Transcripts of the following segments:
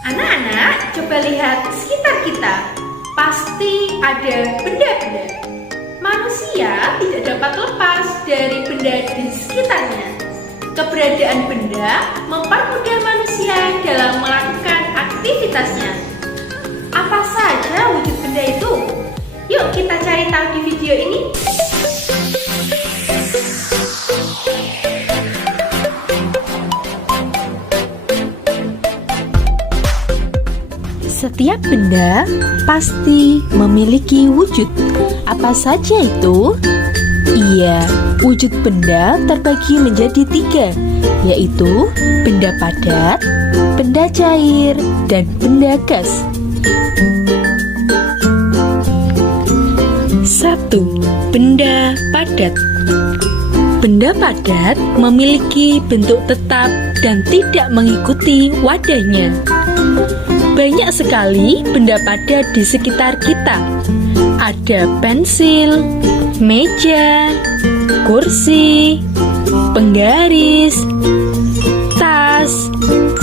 Anak-anak, coba lihat sekitar kita. Pasti ada benda-benda. Manusia tidak dapat lepas dari benda di sekitarnya. Keberadaan benda mempermudah manusia dalam melakukan aktivitasnya. Apa saja wujud benda itu? Yuk kita cari tahu di video ini. Setiap benda pasti memiliki wujud. Apa saja itu? Iya, wujud benda terbagi menjadi 3, yaitu benda padat, benda cair, dan benda gas. 1. Benda padat. Benda padat memiliki bentuk tetap dan tidak mengikuti wadahnya. Banyak sekali benda padat di sekitar kita. Ada pensil, meja, kursi, penggaris, tas,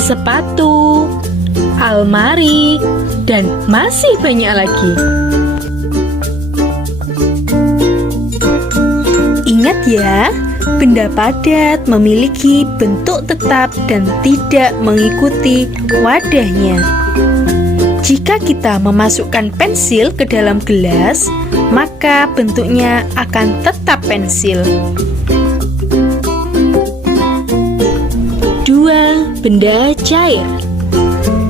sepatu, almari, dan masih banyak lagi. Ingat ya, benda padat memiliki bentuk tetap dan tidak mengikuti wadahnya. Jika kita memasukkan pensil ke dalam gelas, maka bentuknya akan tetap pensil. 2. Benda cair.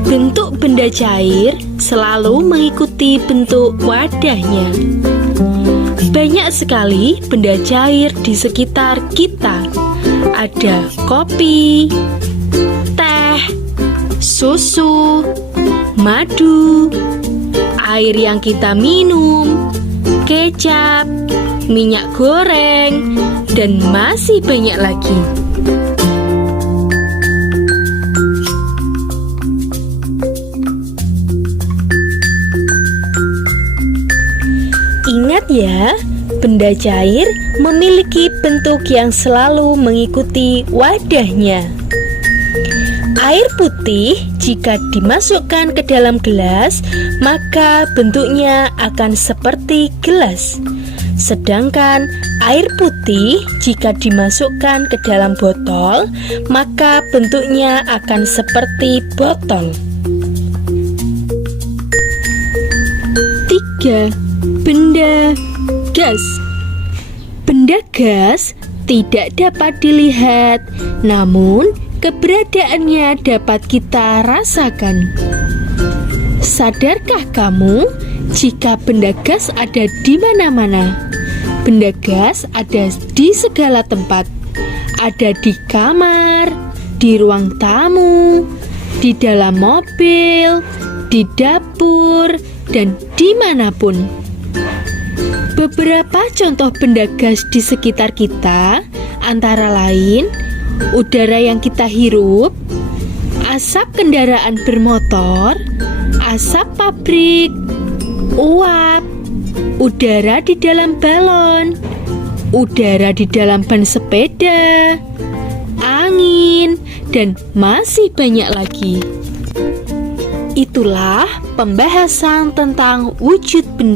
Bentuk benda cair selalu mengikuti bentuk wadahnya. Banyak sekali benda cair di sekitar kita. Ada kopi, teh, susu, madu, air yang kita minum, kecap, minyak goreng, dan masih banyak lagi. Ingat ya, benda cair memiliki bentuk yang selalu mengikuti wadahnya. Air putih jika dimasukkan ke dalam gelas, maka bentuknya akan seperti gelas. Sedangkan air putih jika dimasukkan ke dalam botol, maka bentuknya akan seperti botol. 3. Benda gas. Benda gas tidak dapat dilihat, namun keberadaannya dapat kita rasakan. Sadarkah kamu jika benda gas ada di mana-mana? Benda gas ada di segala tempat. Ada di kamar, di ruang tamu, di dalam mobil, di dapur, dan dimanapun. Beberapa contoh benda gas di sekitar kita antara lain udara yang kita hirup, asap kendaraan bermotor, asap pabrik, uap, udara di dalam balon, udara di dalam ban sepeda, angin, dan masih banyak lagi. Itulah pembahasan tentang wujud benda.